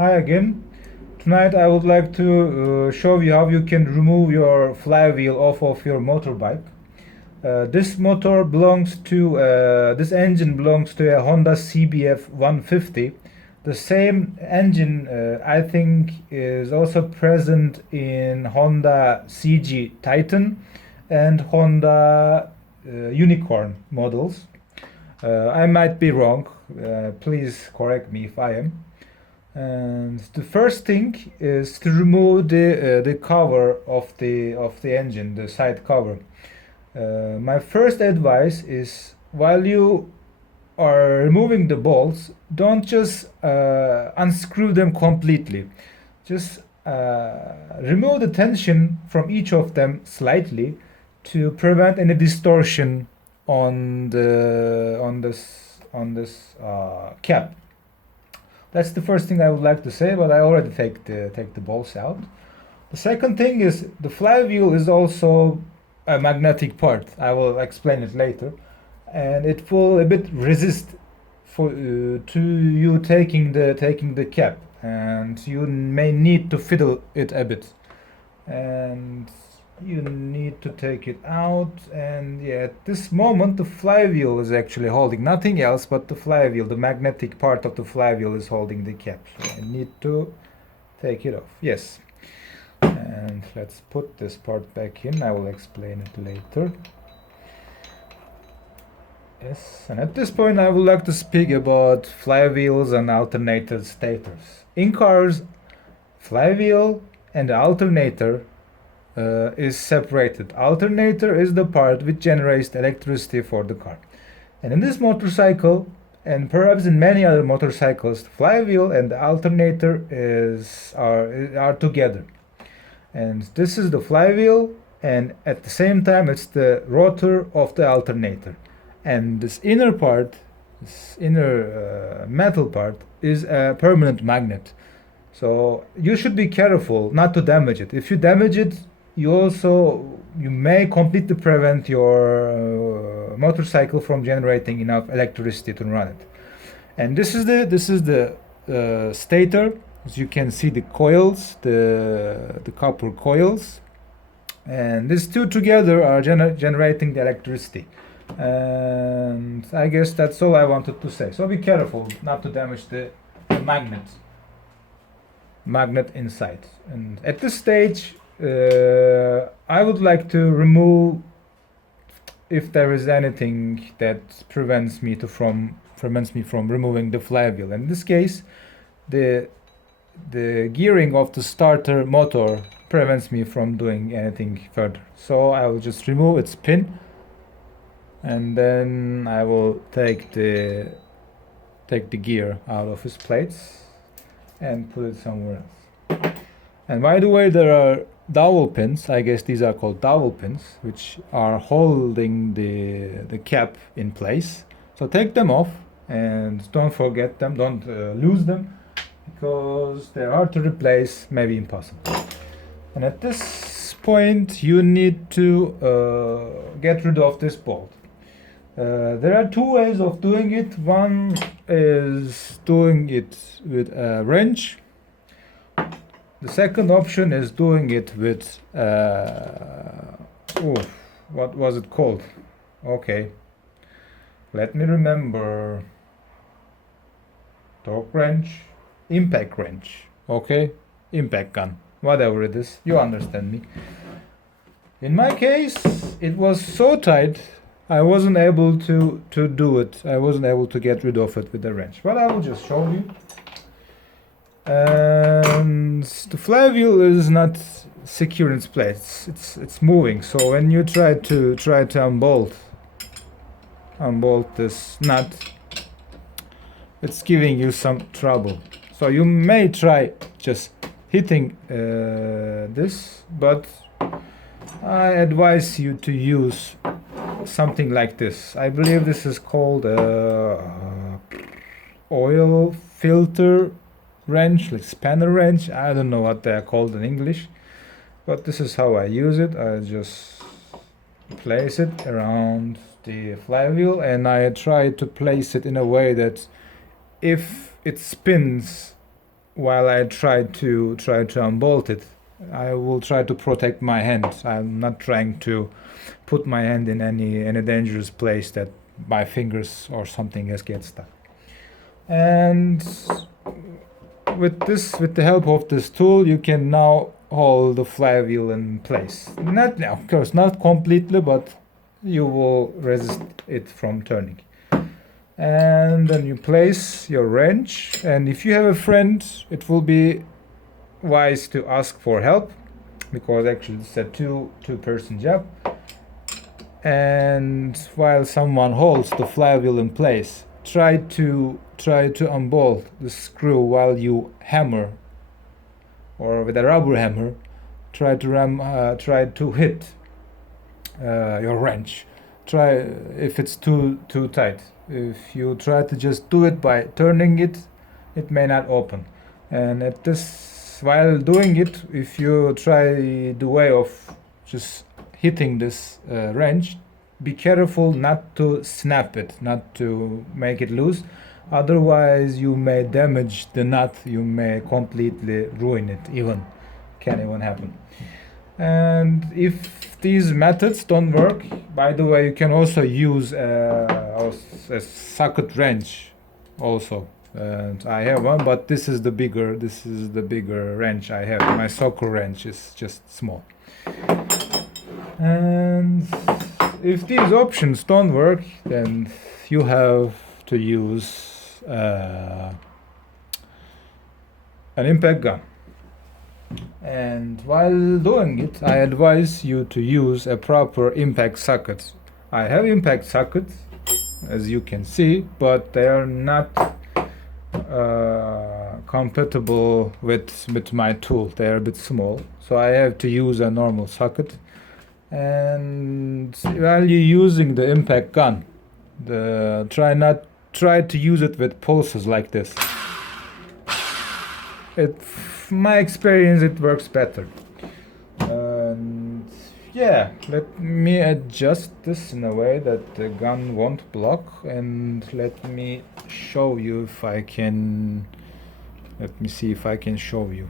Hi again. Tonight I would like to show you how you can remove your flywheel off of your motorbike. This motor belongs to, this engine belongs to a Honda CBF 150. The same engine I think is also present in Honda CG Titan and Honda Unicorn models. I might be wrong. Please correct me if I am. And the first thing is to remove the cover of the engine, the side cover. My first advice is while you are removing the bolts, don't just unscrew them completely. Just remove the tension from each of them slightly to prevent any distortion on this cap. That's the first thing I would like to say, but I already take the bolts out. The second thing is the flywheel is also a magnetic part. I will explain it later, and it will a bit resist for to you taking the cap, and you may need to fiddle it a bit, and you need to take it out. And yeah, at this moment the flywheel is actually holding nothing else but the flywheel. The magnetic part of the flywheel is holding the cap, so I need to take it off. Yes, and let's put this part back in. I will explain it later. Yes, and at this point I would like to speak about flywheels and alternator stators. In cars, flywheel and alternator is separated. Alternator is the part which generates electricity for the car. And in this motorcycle, and perhaps in many other motorcycles, the flywheel and the alternator are together. And this is the flywheel, and at the same time it's the rotor of the alternator. And this inner part, this inner metal part, is a permanent magnet. So you should be careful not to damage it. If you damage it, you may completely prevent your motorcycle from generating enough electricity to run it. And this is the stator. As you can see, the coils, the copper coils, and these two together are generating the electricity. And I guess that's all I wanted to say. So be careful not to damage the magnet inside. And at this stage, I would like to remove if there is anything that prevents me from removing the flywheel. In this case, the gearing of the starter motor prevents me from doing anything further. So I will just remove its pin, and then I will take the gear out of its plates and put it somewhere else. And by the way, there are dowel pins. I guess these are called dowel pins, which are holding the cap in place. So take them off and don't forget them. Don't lose them, because they're hard to replace, maybe impossible. And at this point, you need to get rid of this bolt. There are two ways of doing it. One is doing it with a wrench. The second option is doing it with what was it called? Okay, let me remember. Torque wrench, impact wrench. Okay, impact gun, whatever it is, you understand me. In my case, it was so tight I wasn't able to do it. I wasn't able to get rid of it with the wrench, but I will just show you. And the flywheel is not secure in its place. It's moving. So when you try to unbolt this nut, it's giving you some trouble. So you may try just hitting this, but I advise you to use something like this. I believe this is called oil filter wrench, like spanner wrench. I don't know what they are called in English, but this is how I use it. I just place it around the flywheel, and I try to place it in a way that if it spins while I try to unbolt it, I will try to protect my hand. I'm not trying to put my hand in any dangerous place that my fingers or something else gets stuck. And with the help of this tool, you can now hold the flywheel in place. Not, of course, not completely, but you will resist it from turning. And then you place your wrench, and if you have a friend, it will be wise to ask for help, because actually it's a two-person job. And while someone holds the flywheel in place, try to unbolt the screw while you hammer, or with a rubber hammer, try to hit your wrench. Try if it's too tight. If you try to just do it by turning it, it may not open. And while doing it, if you try the way of just hitting this wrench, be careful not to snap it, not to make it loose. Otherwise, you may damage the nut. You may completely ruin it. Can even happen. And if these methods don't work, by the way, you can also use a socket wrench also. And I have one, but this is the bigger wrench I have. My socket wrench is just small. And if these options don't work, then you have to use an impact gun. And while doing it, I advise you to use a proper impact socket. I have impact sockets, as you can see, but they are not compatible with my tool. They are a bit small, so I have to use a normal socket. And while you're using the impact gun, try to use it with pulses like this. My experience, it works better. And yeah, let me adjust this in a way that the gun won't block, and let me show you if I can. Let me see if I can show you.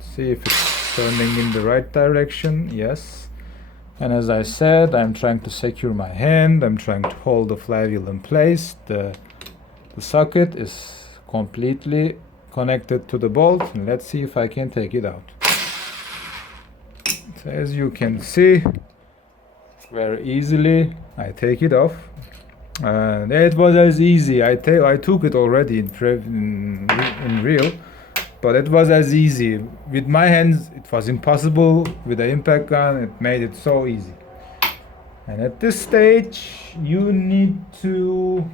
See if it's turning in the right direction. Yes. And as I said, I'm trying to secure my hand. I'm trying to hold the flywheel in place. The socket is completely connected to the bolt, and let's see if I can take it out. So as you can see, very easily I take it off, and it was as easy. I took it already in real, but it was as easy. With my hands it was impossible. With the impact gun, it made it so easy. And at this stage, you need to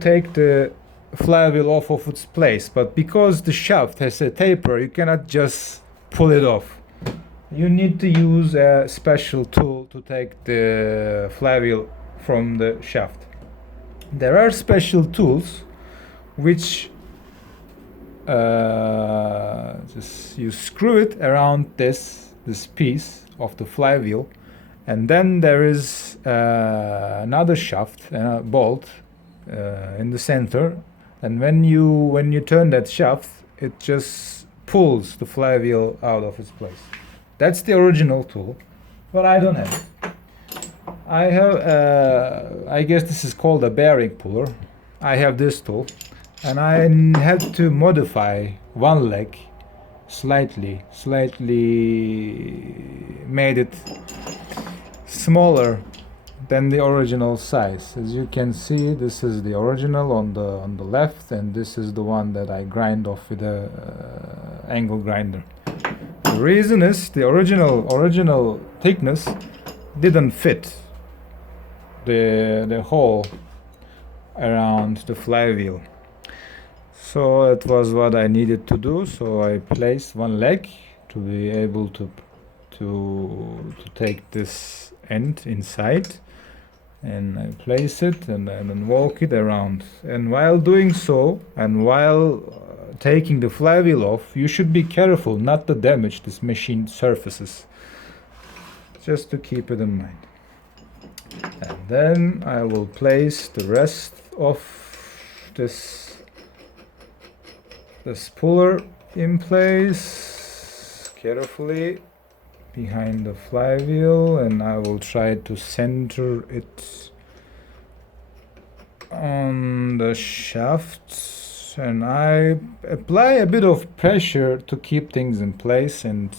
take the flywheel off of its place, but because the shaft has a taper, you cannot just pull it off. You need to use a special tool to take the flywheel from the shaft. There are special tools which just you screw it around this piece of the flywheel, and then there is another shaft and a bolt in the center. And when you turn that shaft, it just pulls the flywheel out of its place. That's the original tool, but I don't have it. I have, I guess this is called a bearing puller. I have this tool, and I had to modify one leg slightly, made it smaller than the original size. As you can see, this is the original on the left, and this is the one that I grind off with a angle grinder. The reason is the original thickness didn't fit the hole around the flywheel. So it was what I needed to do. So I placed one leg to be able to take this end inside, and I place it and then walk it around. And while doing so, and while taking the flywheel off, you should be careful not to damage this machine surfaces, just to keep it in mind. And then I will place the rest of this the spooler in place carefully behind the flywheel, and I will try to center it on the shaft, and I apply a bit of pressure to keep things in place, and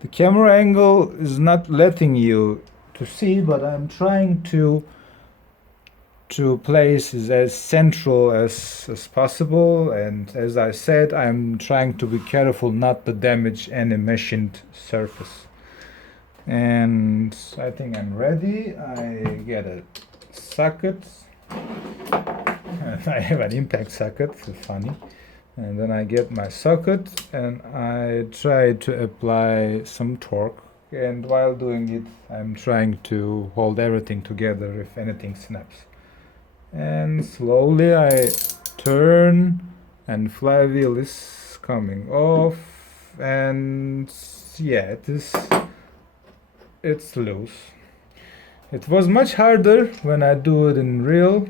the camera angle is not letting you to see, but I'm trying to place is as central as possible, and as I said, I'm trying to be careful not to damage any machined surface. And I think I'm ready. I get a socket. I have an impact socket, funny. And then I get my socket and I try to apply some torque, and while doing it I'm trying to hold everything together if anything snaps. And slowly I turn and flywheel is coming off, and yeah, it's loose. It was much harder when I do it in real,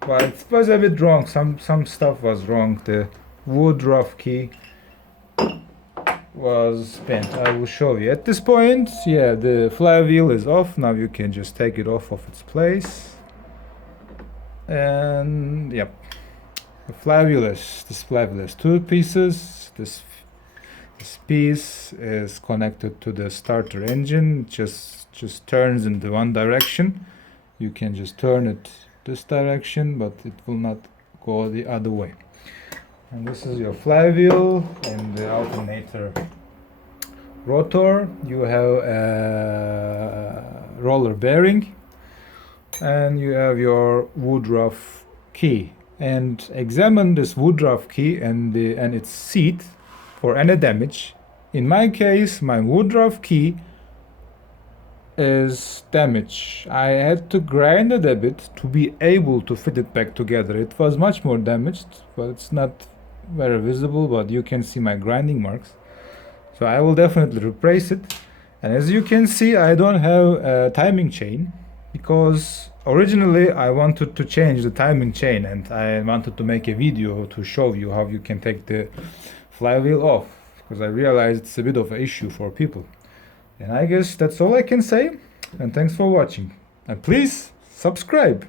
but it was a bit wrong. Some stuff was wrong. The woodruff key was bent. I will show you. At this point, yeah, the flywheel is off. Now you can just take it off of its place. And yep, this flywheel has two pieces. This piece is connected to the starter engine. It just turns in the one direction. You can just turn it this direction, but it will not go the other way. And this is your flywheel and the alternator rotor. You have a roller bearing, and you have your woodruff key. And examine this woodruff key and its seat for any damage. In my case, my woodruff key is damaged. I had to grind it a bit to be able to fit it back together. It was much more damaged, but it's not very visible, but you can see my grinding marks. So I will definitely replace it. And as you can see, I don't have a timing chain, because originally I wanted to change the timing chain, and I wanted to make a video to show you how you can take the flywheel off, because I realized it's a bit of an issue for people. And I guess that's all I can say, and thanks for watching, and please subscribe.